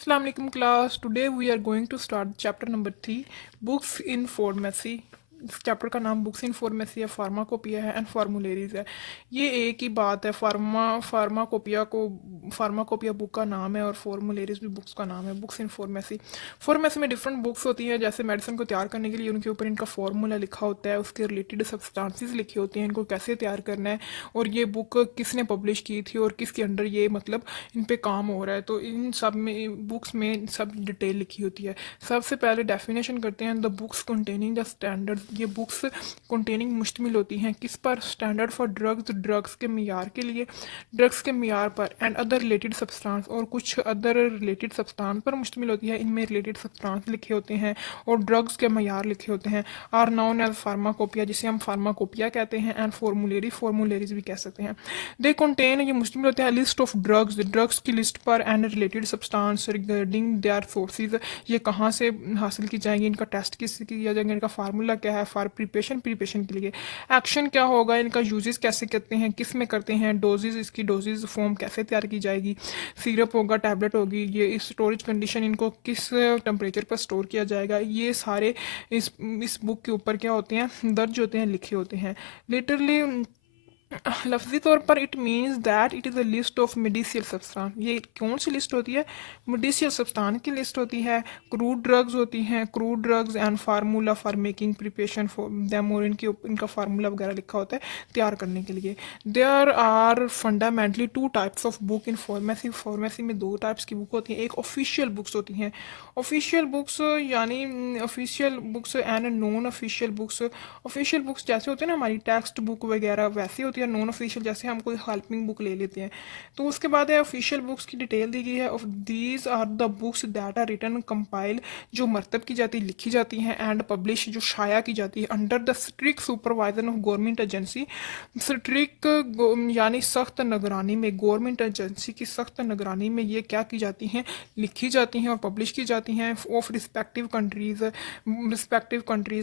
Assalamu alaikum class. Today we are going to start chapter number 3, books in pharmacy. इस chapter का नाम books in pharmacy है, pharmacopoeia है and फार्मुलेरीज है। ये एक ही बात है। फार्माकोपिया बुक का नाम है और फार्मुलेरीज भी बुक्स का नाम है। बुक्स इन फार्मेसी, फार्मेसी में डिफरेंट बुक्स होती हैं। जैसे मेडिसिन को तैयार करने के लिए उनके ऊपर इनका फार्मूला लिखा होता है, उसके रिलेटेड सब्सटेंसेस लिखे होते हैं, इनको कैसे तैयार करना है और ये बुक किसने पब्लिश की थी और किसके अंडर ये मतलब इन पे काम हो रहा है। तो इन सब में बुक्स में सब डिटेल लिखी होती है। सबसे पहले डेफिनेशन करते हैं, the books containing the standard. ये बुक्स कंटेनिंग मुश्तमिल होती हैं किस पर? स्टैंडर्ड फॉर ड्रग्स, ड्रग्स के मियार के लिए, ड्रग्स के मियार पर, एंड अदर रिलेटेड सब्सटेंस, और कुछ अदर रिलेटेड सब्सटेंस पर मुश्तमिल होती है। इनमें रिलेटेड सब्सटेंस लिखे होते हैं और ड्रग्स के मियार लिखे होते हैं। आर नाउन एज फार्माकोपिया, जिसे हम फार्माकोपिया कहते हैं, एंड फॉर्मुलेरीज भी कह सकते हैं। दे कंटेन, ये मुश्तमिल होते हैं लिस्ट ऑफ ड्रग्स, ड्रग्स की लिस्ट पर, and related substance regarding their sources, ये कहाँ से हासिल की जाएंगी, इनका टेस्ट किससे किया जाएगा, इनका फार्मूला क्या है फॉर प्रिपरेशन के लिए, एक्शन क्या होगा, इनका यूजेस कैसे करते हैं, किस में करते हैं, डोजेज, इसकी डोजेज फॉर्म कैसे तैयार की जाएगी, सिरप होगा, टैबलेट होगी, ये इस स्टोरेज कंडीशन, इनको किस टेम्परेचर पर स्टोर किया जाएगा, ये सारे इस बुक के ऊपर क्या होते हैं, दर्ज होते हैं, लिखे होते हैं। लिटरली लफ्जी तौर पर it means that it is a list of medicinal substance. ये कौन सी लिस्ट होती है? मेडिसियल सब्सटेंस की लिस्ट होती है। क्रूड ड्रग्स होती हैं, crude drugs and formula for making preparation for them, और इनका फार्मूला वगैरह लिखा होता है तैयार करने के लिए। There are fundamentally two types of book in pharmacy. Pharmacy में दो टाइप्स की बुक होती हैं। एक ऑफिशियल बुक्स होती हैं, ऑफिशियल बुक्स यानी official books and non official books. Official books जैसे होते हैं ना हमारी टेक्स्ट बुक वगैरह, वैसी होती है। नॉन ऑफिशियल जैसे हम कोई हेल्पिंग बुक ले लेते हैं। तो उसके बाद है ऑफिशियल बुक्स की डिटेल दी गई है। Of these are the books that are written compile, जो मरतब की जाती, लिखी जाती हैं, एंड पब्लिश, जो शाया की जाती है, under the strict supervision of government agency. Strict यानी सख्त निगरानी में, गवर्नमेंट एजेंसी की सख्त निगरानी में ये क्या की जाती हैं, लिखी जाती हैं और पब्लिश की जाती हैं। ऑफ रिस्पेक्टिव कंट्रीज़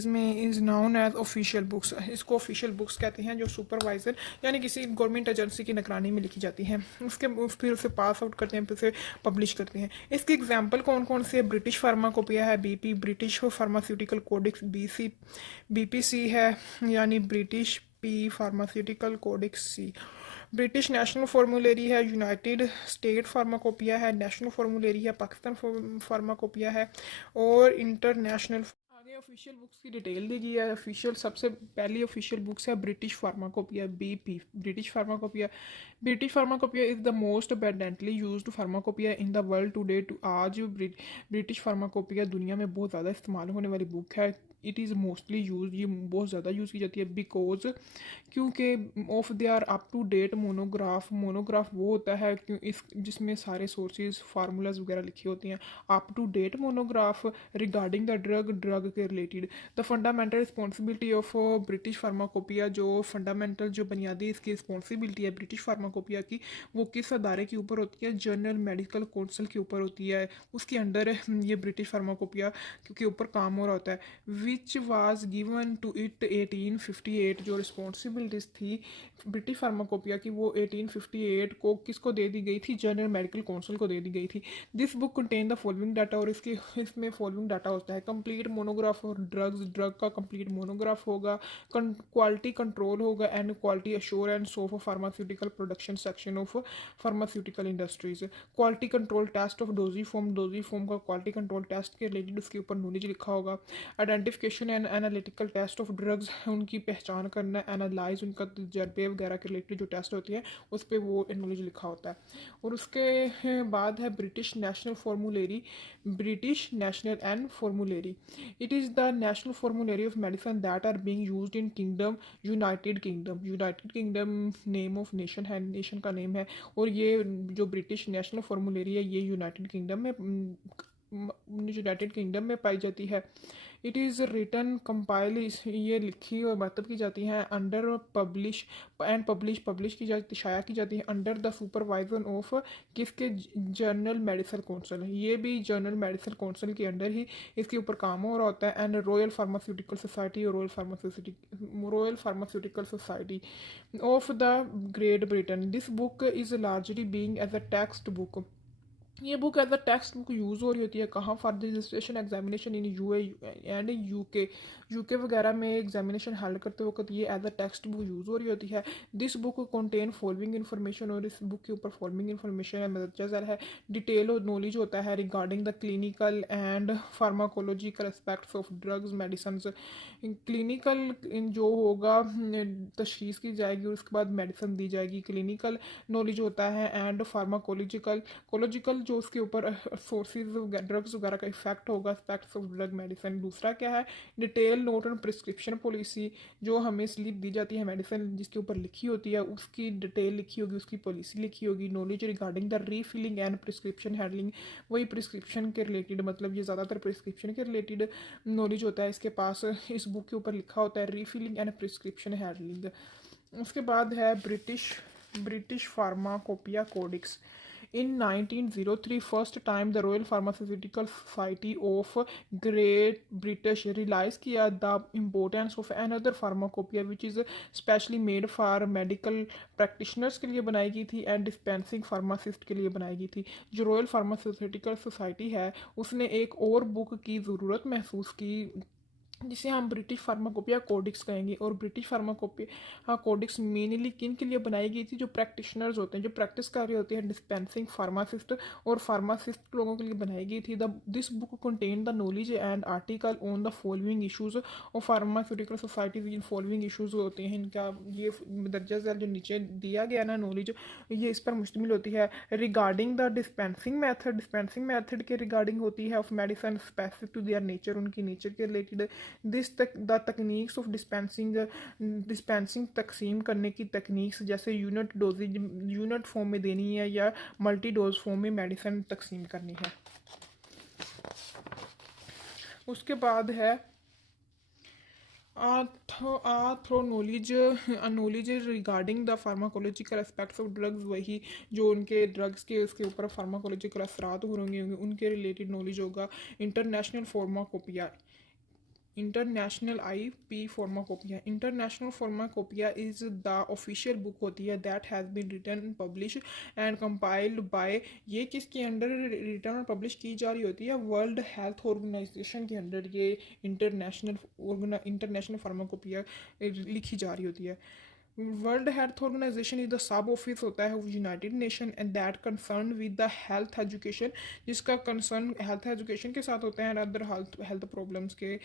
में is known as official books. इसको ऑफिशियल बुक्स कहते हैं, जो सुपरवाइजर यानी किसी गवर्नमेंट एजेंसी की निगरानी में लिखी जाती हैं। उसके फिर उसे पास आउट करते हैं, फिर उसे पब्लिश करते हैं। इसके एग्जाम्पल कौन कौन से? ब्रिटिश फार्माकोपिया है, बीपी ब्रिटिश फार्मास्यूटिकल कोडिक्स, बीपीसी है यानी ब्रिटिश पी फार्मास्यूटिकल कोडिक्स सी। ब्रिटिश नेशनल फार्मूलेरी है, यूनाइटेड स्टेट फार्माकोपिया है, नेशनल फार्मूलेरी है, पाकिस्तान फार्माकोपिया है, और इंटरनेशनल। आगे ऑफिशियल बुक्स की डिटेल दी गई है। ऑफिशियल सबसे पहली ऑफिशियल बुक्स है British pharmacopoeia, BP British pharmacopoeia. British pharmacopoeia is the most abundantly used pharmacopoeia in the world today. आज ब्रिटिश फार्माकोपिया दुनिया में बहुत ज़्यादा इस्तेमाल होने वाली बुक है। इट इज़ मोस्टली यूज, ये बहुत ज़्यादा यूज़ की जाती है बिकॉज, क्योंकि of they are up to date monograph. Monograph वो होता है क्यों इस जिसमें सारे सोर्सेज फार्मूलाज वगैरह लिखी होती हैं। Up to date monograph regarding the drug के रिलेटेड। The fundamental responsibility of British pharmacopoeia, जो फंडामेंटल जो बुनियादी इसकी रिस्पॉन्सिबिलिटी है ब्रिटिश फार्माकोपिया की, वो किस अदारे के ऊपर होती है? जनरल मेडिकल काउंसिल के ऊपर होती है। उसके अंडर ये ब्रिटिश फार्माकोपिया के ऊपर काम हो रहा होता है। Which was given to it 1858, जो रिस्पॉन्सिबिलिटीज थी ब्रिटिश फार्माकोपिया की, वो 1858 को किसको दे दी गई थी? जनरल मेडिकल काउंसिल को दे दी गई थी। This book contain the following data, और इसमें फॉलोइंग डाटा होता है। कंप्लीट मोनोग्राफ और ड्रग्स, ड्रग का कंप्लीट मोनोग्राफ होगा। क्वालिटी कंट्रोल होगा and quality assurance of pharmaceutical production section of pharmaceutical industries. Quality control test of dosage form का quality control test के रिलेटेड उसके ऊपर नॉलेज लिखा होगा। Identification and analytical test of drugs, उनकी पहचान करना, एनालाइज, उनका तजर्बे वगैरह के रिलेटेड जो टेस्ट होती है उस पर वो नॉलेज लिखा होता है। और उसके बाद है British National Formulary, British National and Formulary. It is the national फार्मूलेरी of medicine that are being used in kingdom United Kingdom. United Kingdom name of nation है, नेशन का नेम है। और ये जो ब्रिटिश नेशनल फार्मूलेरी है ये यूनाइटेड किंगडम में पाई जाती है। इट इज़ रिटन कंपाइल, ये लिखी और मरतब की जाती हैं अंडर पब्लिश की जाती, शाया की जाती है अंडर द सुपरवाइजन ऑफ किसके? General Medical Council. ये भी जनरल मेडिकल काउंसिल के अंडर ही इसके ऊपर काम हो रहा होता है। एंड रॉयल फार्मास्यूटिकल सोसाइटी और Royal Pharmaceutical Society of the Great Britain. This book is largely being as a text book. ये book as a text book use हो रही होती है कहाँ, for the registration examination in UA and UK. UK वगैरह में examination हल करते वक्त ये as a text book use हो रही होती है। This book contain following information, और इस बुक के ऊपर फॉलोइंग इन्फॉर्मेशन है मदद है। डिटेल और नॉलेज होता है regarding the clinical and pharmacological aspects of drugs medicine. Clinical जो होगा तशखीस की जाएगी और उसके बाद मेडिसिन दी जाएगी, क्लिनिकल नॉलेज होता है, एंड फार्माकोलॉजिकल कोलॉजिकल जो उसके ऊपर सोर्सेज ड्रग्स वगैरह का इफेक्ट होगा, एस्पेक्ट्स ऑफ ड्रग मेडिसिन। दूसरा क्या है, detail note on prescription policy, जो हमें स्लिप दी जाती है मेडिसिन जिसके ऊपर लिखी होती है उसकी डिटेल लिखी होगी, उसकी पॉलिसी लिखी होगी। Knowledge regarding the refilling and prescription handling, वही प्रिस्क्रिप्शन के रिलेटेड, मतलब ये ज़्यादातर प्रिस्क्रिप्शन के रिलेटेड नॉलेज होता है इसके पास। इस बुक के ऊपर लिखा होता है रीफिलिंग एंड प्रिस्क्रिप्शन हैंडलिंग। उसके बाद है British pharmacopoeia कोडिक्स। In 1903, first time the Royal Pharmaceutical Society of Great British realized किया the importance of another pharmacopoeia which is specially made for medical practitioners के लिए बनाई गई थी and dispensing pharmacist के लिए बनाई गई थी। जो रॉयल फार्मास्यूटिकल सोसाइटी है उसने एक और बुक की ज़रूरत महसूस की जिसे हम ब्रिटिश फार्माकोपिया कोडिक्स कहेंगे। और ब्रिटिश फार्माकोपिया कोडिक्स मेनली किन के लिए बनाई गई थी, जो प्रैक्टिशनर्स होते हैं, जो प्रैक्टिस कर रहे होते हैं, डिस्पेंसिंग फार्मासिस्ट और फार्मासिस्ट लोगों के लिए बनाई गई थी। This book contain the knowledge and article on the following issues और pharmaceutical societies. In following issues होते हैं इनका ये दर्जा ज़ैल जो नीचे दिया गया ना नॉलेज, ये इस पर मुश्तमिल होती है। रिगार्डिंग द डिस्पेंसिंग मैथड के रिगार्डिंग होती है of medicine specific to their nature, उनकी नेचर के रिलेटेड। द तकनीक्स ऑफ डिस्पेंसिंग तकसीम करने की तकनीक्स, जैसे यूनिट डोजेज यूनिट फॉर्म में देनी है या मल्टी डोज फॉर्म में मेडिसिन तकसीम करनी है। उसके बाद है through knowledge regarding the pharmacological aspects of drugs, वही जो उनके ड्रग्स के उसके ऊपर फार्माकोलॉजिकल असरात होंगे उनके रिलेटेड नॉलेज होगा। International pharmacopoeia international pharmacopoeia is the official book होती है that has been written publish and compiled by, ये किसके अंडर रिटन और पब्लिश की जा रही होती है, वर्ल्ड हेल्थ ऑर्गेनाइजेशन के अंडर ये इंटरनेशनल फार्माकोपिया लिखी जा रही होती है। World Health Organization is the sub office होता है United Nation and that concern with the health education, जिसका कंसर्न हेल्थ एजुकेशन के साथ होता है एंड अदर हेल्थ प्रॉब्लम्स के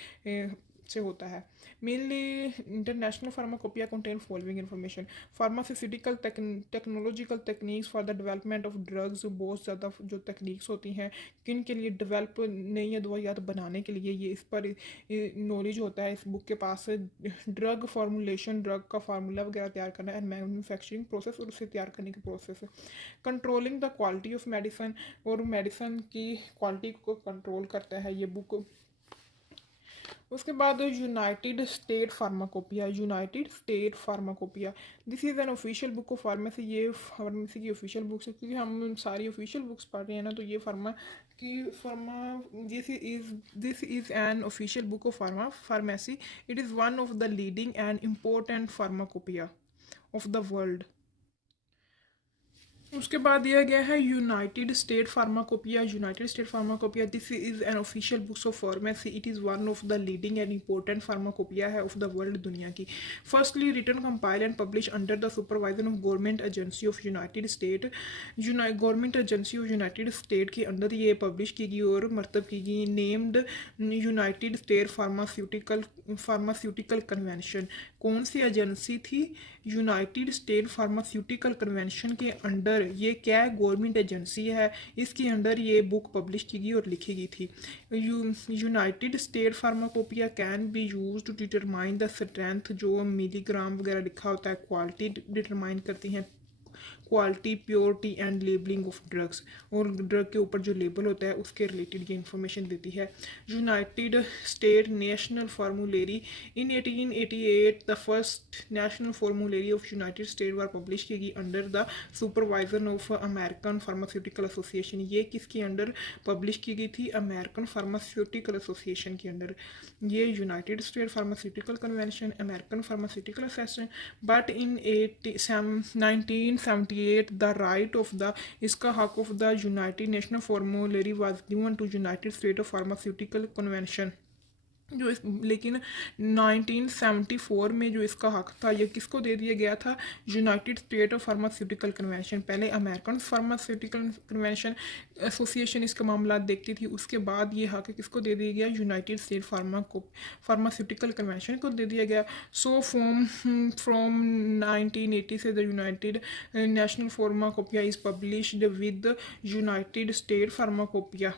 से होता है। Mainly international pharmacopoeia contain following information, pharmaceutical technological techniques for the development of drugs, बहुत ज़्यादा जो टेक्निक्स होती हैं किन के लिए, डेवलप नई दवाइयात बनाने के लिए, ये इस पर नॉलेज होता है इस बुक के पास। ड्रग फार्मूलेशन, ड्रग का फार्मूला वगैरह तैयार करना एंड मैन्युफैक्चरिंग प्रोसेस और उसे तैयार करने की process. Controlling the quality of medicine, और मेडिसिन की क्वालिटी को कंट्रोल करता है ये बुक। उसके बाद United State Pharmacopoeia this is an official book of pharmacy, ये फार्मेसी की ऑफिशियल बुक्स है क्योंकि हम सारी ऑफिशियल बुक्स पढ़ रहे हैं ना, तो ये this is an official book of pharmacy. It is one of the leading and important pharmacopoeia of the world. उसके बाद दिया गया है United State Pharmacopoeia this is an official books of pharmacy, it is one of the leading and important pharmacopoeia है of the world, दुनिया की। Firstly written compile and publish under the supervision of government agency of United State, government agency of United state के अंदर ये publish की गई और मरतब की गई। Named United State Pharmaceutical convention, कौन सी एजेंसी थी, यूनाइटेड स्टेट फार्मास्यूटिकल कन्वेंशन के अंडर। ये क्या है, गवर्नमेंट एजेंसी है, इसके अंडर ये बुक पब्लिश की गई और लिखी गई थी। United State Pharmacopoeia can be use to determine the strength, जो मिलीग्राम वगैरह लिखा होता है, क्वालिटी डिटरमाइन करती हैं, quality, purity and labelling of drugs, और ड्रग के ऊपर जो लेबल होता है उसके रिलेटेड ये इन्फॉर्मेशन देती है। United State National Formulary, in 1888 the first National फार्मूलेरी of United State were publish की गई under the supervision of American Pharmaceutical Association. ये किसके अंडर पब्लिश की गई थी, अमेरिकन फार्मास्यूटिकल एसोसिएशन के अंडर। ये United State Pharmaceutical Convention, American Pharmaceutical Association, but in 1978 create the right of the, इसका हक of the United National Formulary was given to United State of pharmaceutical convention. जो इस लेकिन 1974 में जो इसका हक था ये किसको दे दिया गया था, United State of pharmaceutical convention. पहले अमेरिकन फार्मास्यूटिकल कन्वेंशन एसोसिएशन इसका मामला देखती थी, उसके बाद ये हक किसको दे दिया गया, यूनाइटेड स्टेट फार्मास्यूटिकल कन्वेंशन को दे दिया गया। सो फ्रॉम 1980 से the United National Pharmacopoeia is published with United State Pharmacopoeia.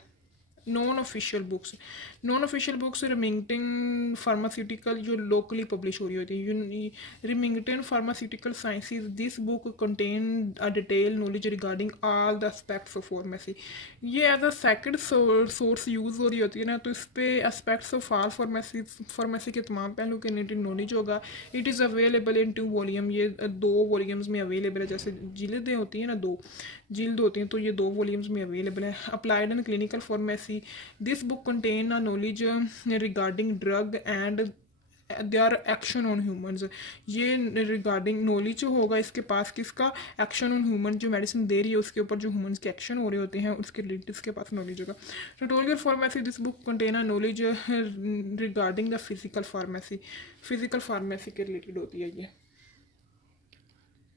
Non official books Remington Pharmaceutical जो लोकली पब्लिश हो रही होती है, Remington Pharmaceutical Sciences, this book contain a detail knowledge regarding all the aspects of pharmacy. ये as a second source use हो रही होती है ना, तो इस पे एस्पेक्ट्स ऑफ ऑल फार्मेसी के तमाम पहलू के रिलेटेड नॉलेज होगा। It is available in 2 volume, ये 2 वॉल्यूम्स में अवेलेबल है। जैसे जिल्दें होती हैं ना, 2 जिल्द होती हैं, तो ये 2 वॉल्यूम्स में अवेलेबल है। Applied and clinical pharmacy, this book contain a knowledge regarding drug and their action on humans. ये रिगार्डिंग नॉलेज होगा इसके पास किसका, एक्शन ऑन ह्यूमन, जो मेडिसिन दे रही है उसके ऊपर जो ह्यूमंस के एक्शन हो रहे होते हैं उसके रिलेटेड इसके पास नॉलेज होगा। Tutorial pharmacy, this book contain a knowledge regarding the physical pharmacy के रिलेटेड होती है ये।